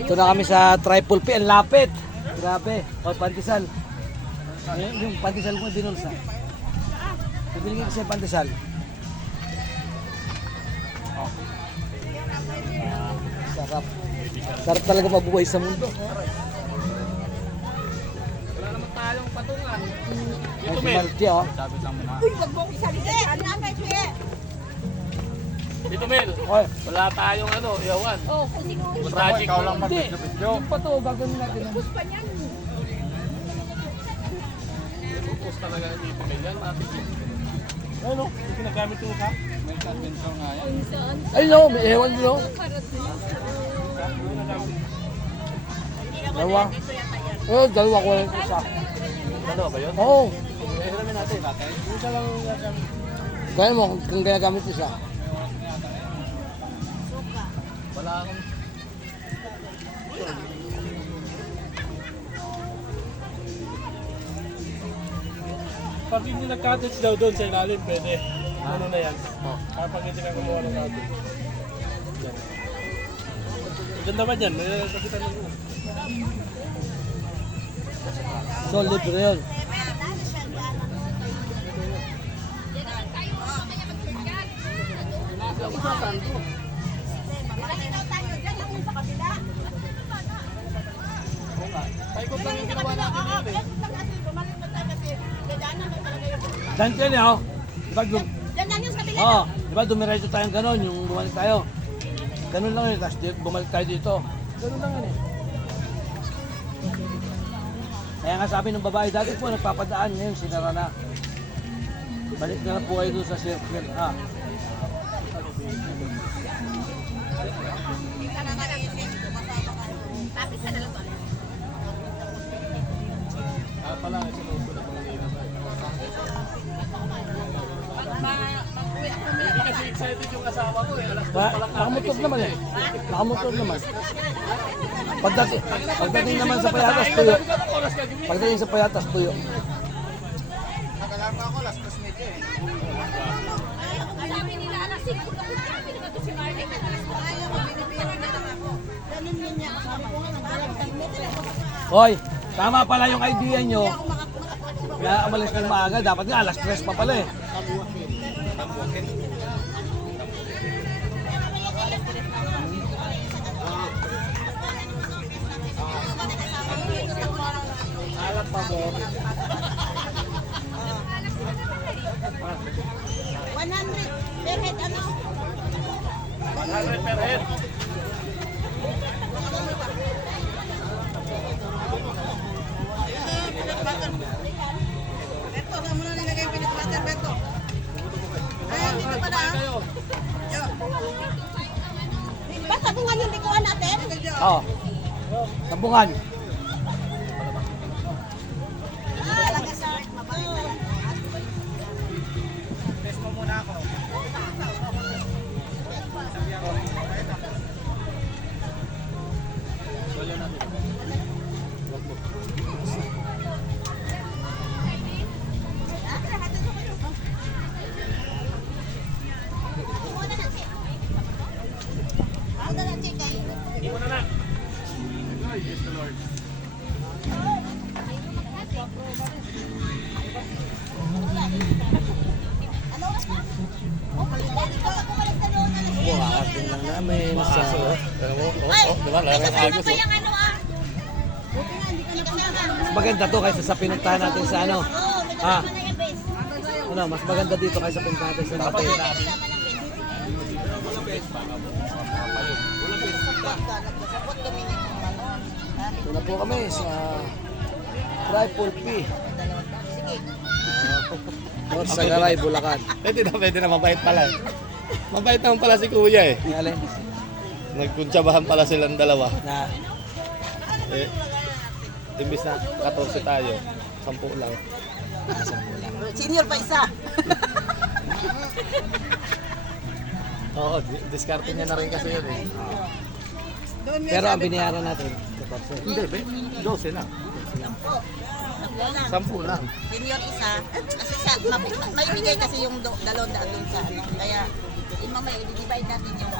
Ito na kami sa Triple P. Ang lapit. Grabe. O, Pandesal. Yung Pandesal mo, Binulsa. Binigyan ko sa Pandesal. Sarap. Sarap talaga mabuhay sa mundo. Wala naman tayong patungan. Ay, si Marty, oh. Uy, wag mo ko isali. Ano ang may tuye? Dito, Mel. Oy. Wala tayong iyawan. Oh, kasi ko. Tragic. Ikaw lang Hindi. Yung pa to, gagawin natin. Bus pa niyan. Pupus talaga dito, Mel. Yan, natin. Ano? Hindi ginagamit ito ka? May convention nga yan. Ay, no. May ewan din, oh. Dalawa. Oh, dalawa ko lang isa. Dalawa ba yun? Oo. Hiramin natin. Isa lang gagamit. Gaya mo, kung ginagamit isa. Wala akong... Pag hindi nag-cottage daw doon sa ilalim, pwede. Ano na yan? Kapag hindi ka kumuha ng cottage. Yan. Maganda ba dyan? May kapitan ng ulo. So, libre yun. Paikot lang yung ginawa natin yun eh. Saan yan eh, oh? Diba, Diyan lang yung sa kabila. oh, diba dumiretso tayong ganon, yung bumalik tayo. Ganon lang yun, tapos bumalik tayo dito. Ganon lang yun eh. Kaya nga sabi ng babae, dati po nagpapadaan, ngayon sinara na. Balik na lang po kayo doon sa circle. Ah. Tapos ka na lang to. Pala, sinuso na mga nila. Hindi kasi excited yung asawa ko eh. Alas 2 pa lang Nakamotor naman eh. Nakamotor naman. Pagdating naman sa Payatas, tuyo. Pagdating sa Payatas, tuyo. Nakalarma ako, alas 3 medyo eh. Sabi nila, alas 5 na kung sabi naman to si Marley. Alas 4 ayaw ko, binibiro na lang ako. Ganun yun niya. Sabi ko nga, Hoy, tama pala yung idea nyo. Kaya umalis ng maaga, dapat nga alas 3 pa pala eh. Alat pa mo. 100 per head, ano? 100 per head. Beto, saan mo na nilagay yung peanut butter, Beto? Ayan, dito pala. Basta kung ano yung likuan natin? Oo. Sabungan. Talaga sa mabalik na lang. Test mo muna ako. Hindi mo na na. Yes, the Lord. Ano oras na? Oh, dati ko ako balik na doon. Bukakartin lang namin sa... Ay, diba? Lalaki kasama tayo pa yung ano ah. Buti nga, hindi ka na kasama. Mas maganda to kaysa sa pinuntahan natin sa ano. Oo, may Ah. kasama na yung base. Ano, mas maganda dito kaysa pinuntahan natin sa Mate. Kasama ng base. Nagkasabot kami ni ano. Ito na po kami sa Triple P. Sige. North Sagaray, Bulacan. Pwede na, mabait pala eh. Mabait naman pala si kuya eh. Alin? Nagkuntsabahan pala silang dalawa. Na, Eh, imbis na 14 tayo, 10 lang. Senior pa isa. Oo, diskarte niya na rin kasi yun eh. pero ang binayaran natin, 14. Hindi, 12 lang. 10 lang. Senior isa. Kasi sa, may bigay kasi yung 200 doon sa ano. Kaya, may i-divide natin yung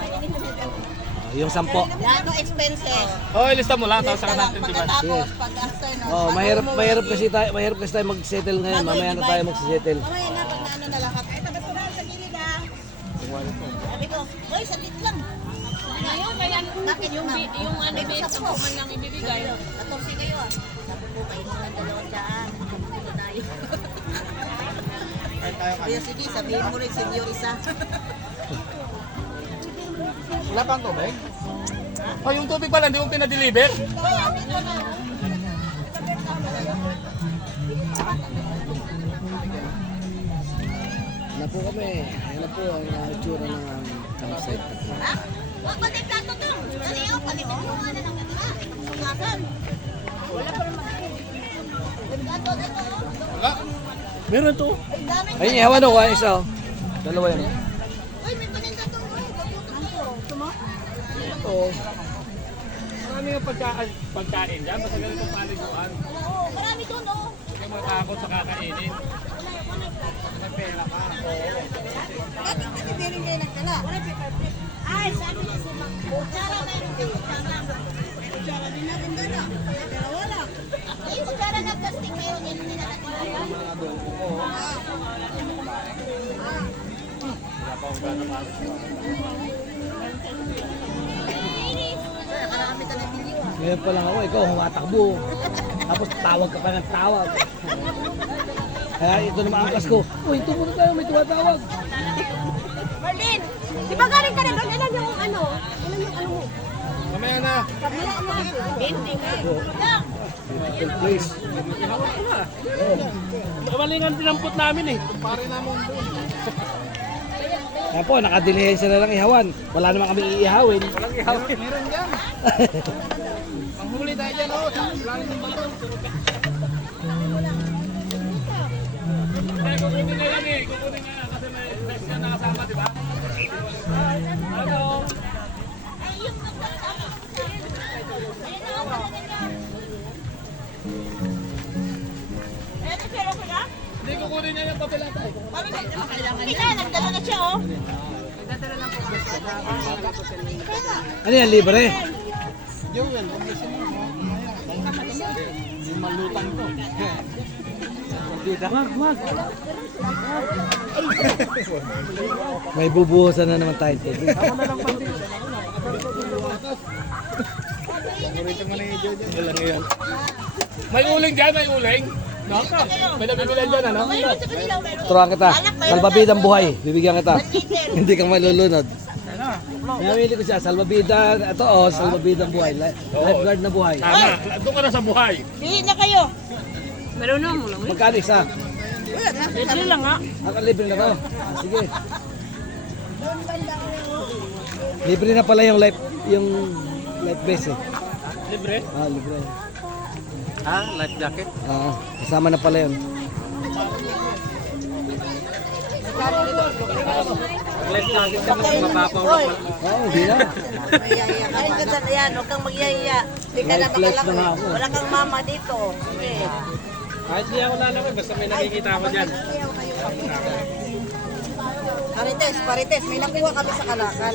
yung 10. Lahat ng expenses. Oh, ilista mo lang, tapos saka natin, di ba? Pagkatapos, pag after nun. Oh, mahirap kasi tayo mag-settle ngayon. Mamaya na tayo mag-settle. Mamaya na, pag naano na lahat. Ay, tapos ko na sa gilid ah. Sabi ko, boy, salit lang. Ngayon, kaya Bakit yung, na? yung ano din, 10 man lang ibibigay. 14 kayo ah. Sabi ko, kayo mga dalawang daan. Ito tayo. Kaya sige, sabihin mo rin, senior isa. Wala pang tubig? Oh, yung tubig pala, hindi mo pinadeliver? Kaya, dito na. Yan po kami. Yan po ang itsura ng campsite. Ha? Huwag pa din plato to. Dali oh, palitin mo nga na lang kanina. Sumakan. Wala pa naman. Plato dito. Wala. Meron to. Ang dami. Ayun, ihawan ako. Isa oh. Dalawa yan. Uy, may paninda to. Uy, pagputok ko. Tuma? Oo. Marami yung pagkain dyan, basta ganito paliguan. Oo, marami doon oh. Huwag kang matakot sa kakainin. May pera ka. Bakit hindi rin kayo nagdala? Ay, sabi niya sumang. Kutsara meron kayo. Kutsara din natin dala. Pero wala. Yung kutsara na plastic meron yan. Hindi na natin dala. Ngayon pa lang ako, ikaw humatakbo. Tapos tawag ka pa ng tawag. Kaya ito naman ang angkas ko. Uy, ito muna tayo, may tumatawag. Marlin, di ba galing ka na doon? Ilan yung ano? Ilan yung ano mo? Mamaya na. Kabila mo. 20 ka. Beautiful place. Malingan dinampot namin eh. Kumpare namin doon. Kaya po, nakadilihensa na lang ihawan. Wala naman kami iihawin. Walang ihawin. Meron dyan. Manghuli tayo dyan, oh. Lalim ng bato. Eh, kukunin na yan eh. Kukunin nga kasi may next na nakasama, di ba? Hello. Ay, yung nagdala. Ayun na, wala na niya. Ayun, pero ko na? Hindi kukunin niya yung papelata eh. Kita, nagdala na siya oh. Ano yan, libre? Joel, pagkasin mo. Yung malutang ko. Wag. May bubuhusan na naman tayo. Wala ngayon. May uling dyan, may uling. No? May nabibilan dyan, ano? Turuan kita. Salbabidang buhay. Bibigyan kita. Hindi ka malulunod. Namili ko siya. Salbabida. Ito oh, salbabidang buhay. Lifeguard na buhay. Tama, doon ka na sa buhay. Bihit na kayo. Meron na mo lang. Magkano isa? Libre lang ha. Libre na to. Sige. Libre na pala yung life vest eh. Libre? Ah, libre. Ah, life jacket. Ah, kasama na pala yun. Life jacket ka mas mapapaw na pala. Oo, hindi na. Mayaya ka. Ay, ganda na yan. Huwag kang magyaya. Hindi ka na Life na nga makalaki. ako. Wala kang mama dito. Sige. Kahit hindi ako lalaki, basta may nakikita ako dyan. Parites. May nakuha kami sa Kalakal.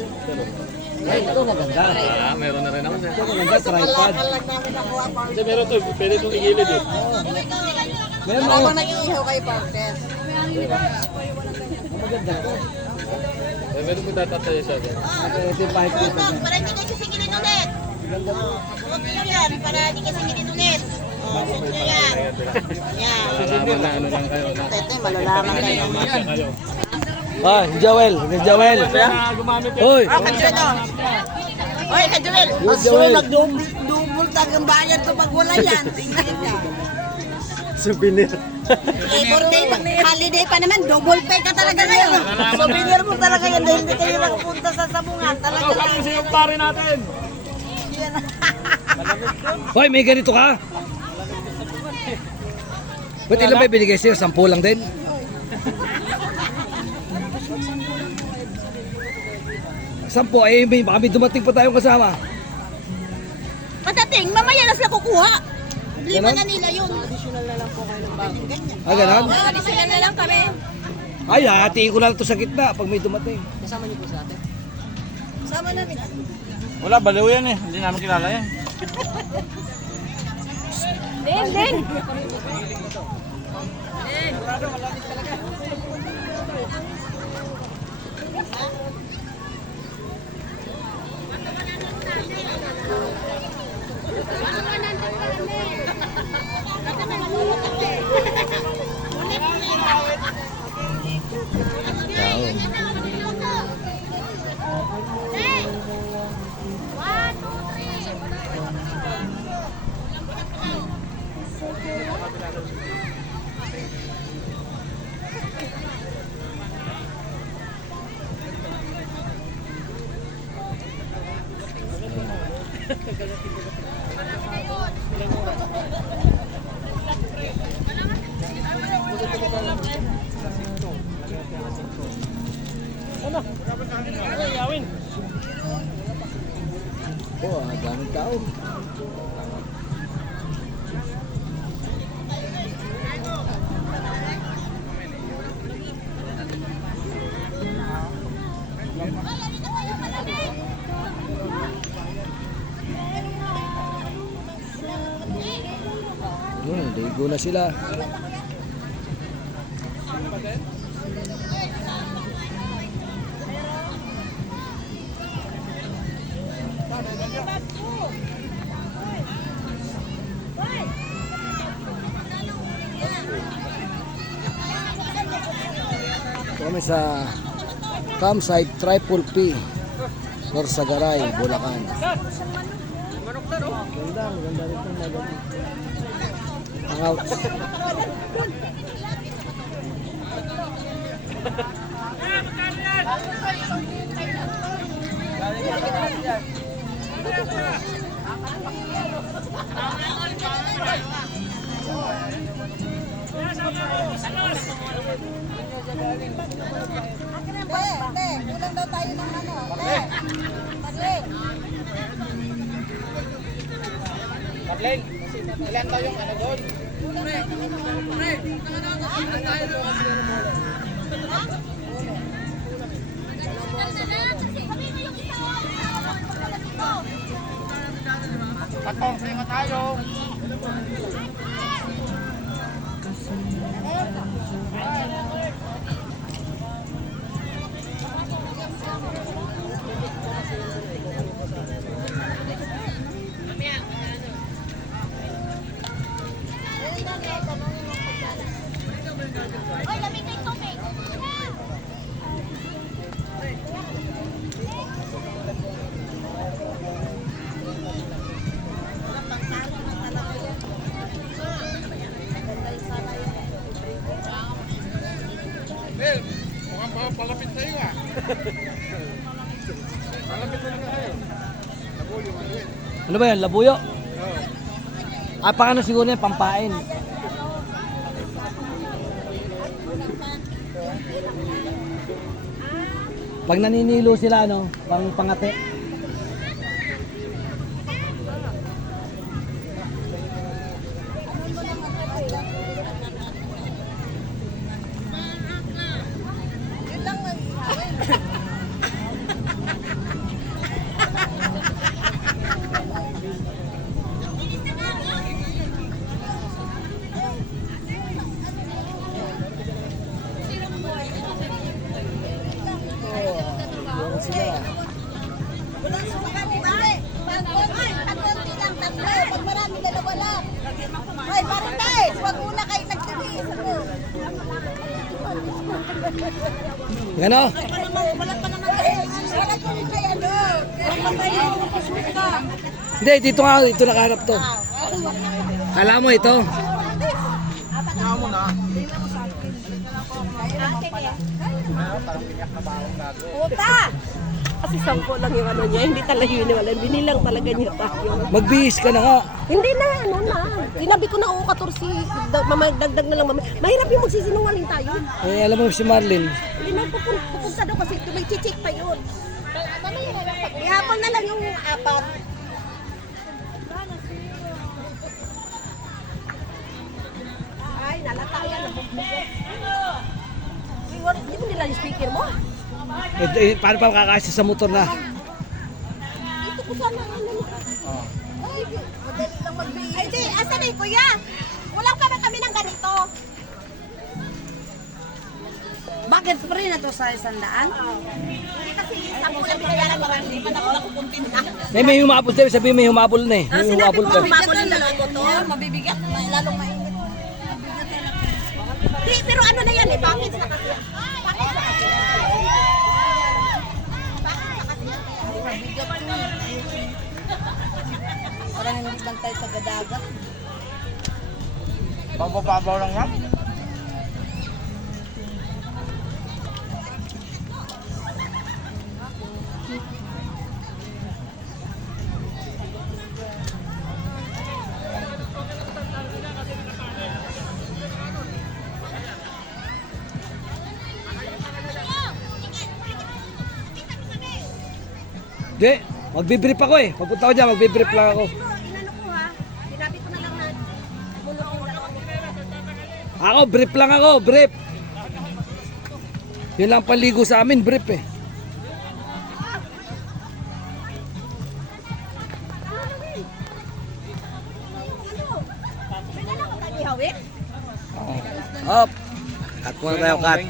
Ay, ito maganda. Ah, meron na rin ako dyan. Ito maganda, tripod. Kalakal lang namin nakuha. Kasi meron to, pwede itong igilid eh. Meron Wala ako. bang nag-iihaw kayo, Parites? Maganda to. Meron mo tatatayo siya dyan. Ito yung pahit dito. Para hindi kayo sisingilin ulit. Huwag nyo yan. Para hindi kayo sisingilin ulit. Huwag nyo yan. Yan. Malalaman na ano lang kayo. Tete, malalaman kayo. Masya kayo. Ah, si Joel. Si Joel. Kaya gumamit yun. Hoy! Oy, Kajuel. Yes, Joel. Nagdubol tagang bayan to pag wala yan. Tingnan ka. Souvenir. Birthday pa, holiday pa naman, double pay ka talaga ngayon. Souvenir mo talaga yan dahil hindi kayo nakapunta sa sabungan. Talaga Kausapin siya yung pare natin. Hoy, may ganito ka? Ba't ilan ba binigay sa'yo? 10 lang din? Sampo, eh, baka may dumating pa tayong kasama. Patating, mamaya na sila kukuha. Lima Ganon? na nila yun. Additional na lang po kayo ng bago. Ah, ganon? Additional na lang kami. Ay, hatiin ko na lang ito sa gitna pag may dumating. Sama namin. Wala, baliw yan eh. Hindi namin kilala yan. Din. Yawin. Oh, daming tao. Ligo na sila. Kami sa campsite Triple P, Norsagaray, Bulacan. Ganda rito magabi. Hangout. Kulang daw tayo ng ano. Pagling. Kapling, ilan daw yung ano doon? Patong, nga tayo. Oy, lamig na yung tubig. Bill, mukhang palapit tayo ah. Palapit na tayo. Labuyo, maliit. Ano ba yan? Labuyo? Ah, paano siguro yan? Pampain. Pag naninilo sila, ano, pangate. Yun lang ang walang suka, di ba? Pag konti lang, tatlo. Pag marami, dalawa lang. Ay, Marites, wag muna kayo nagtinis ako. Gano? Wala pa naman kayo. Wala ko rin kaya doon. Wala pa kayo suka. Hindi, dito nga, ito nakaharap to. Alam mo ito? Puta! Kasi 10 lang yung ano niya, hindi talaga yun. Binilang talaga niya tayo. Magbihis ka na nga. Hindi na, ano na. Tinabi ko na 14. Dagdag na lang. Mahirap yung magsisinungaling tayo. Eh, alam mo si Marlene. Hindi na pupunta daw kasi may chichik pa yun. Ihapon na lang yung apat. Ay, nalata yan. Di mo nila yung speaker mo? Paano pa makakasya sa motor na? Ito ko eh, kuya. Walang kami ng ganito. Bakit pa rin na to sa 100? Kasi isang ko lang binayaran mga hindi pa na wala kukuntin na. May humabol tayo, sabihin may humabol na eh. May Sinabi humabol ko pa. humabol ng dalawang Motor, mabibigat, lalong mainit. Di, pero ano na yan eh, bakit na kasi? Bakit na kasi? Bakit na kasi? Mabigat ko eh. Parang hindi bantay sa gadagat. Pampapabaw lang yan. Di, magbibrief ako eh. Pagpunta ko dyan, magbibrief lang ako. Inano ko ha, sinabi ko na lang na bulok yung dalawang. Ako, brief lang ako, brief. Yun lang paligo sa amin, brief eh. Pwede na ako tayo ihawin? Up. Cut muna tayo, cut.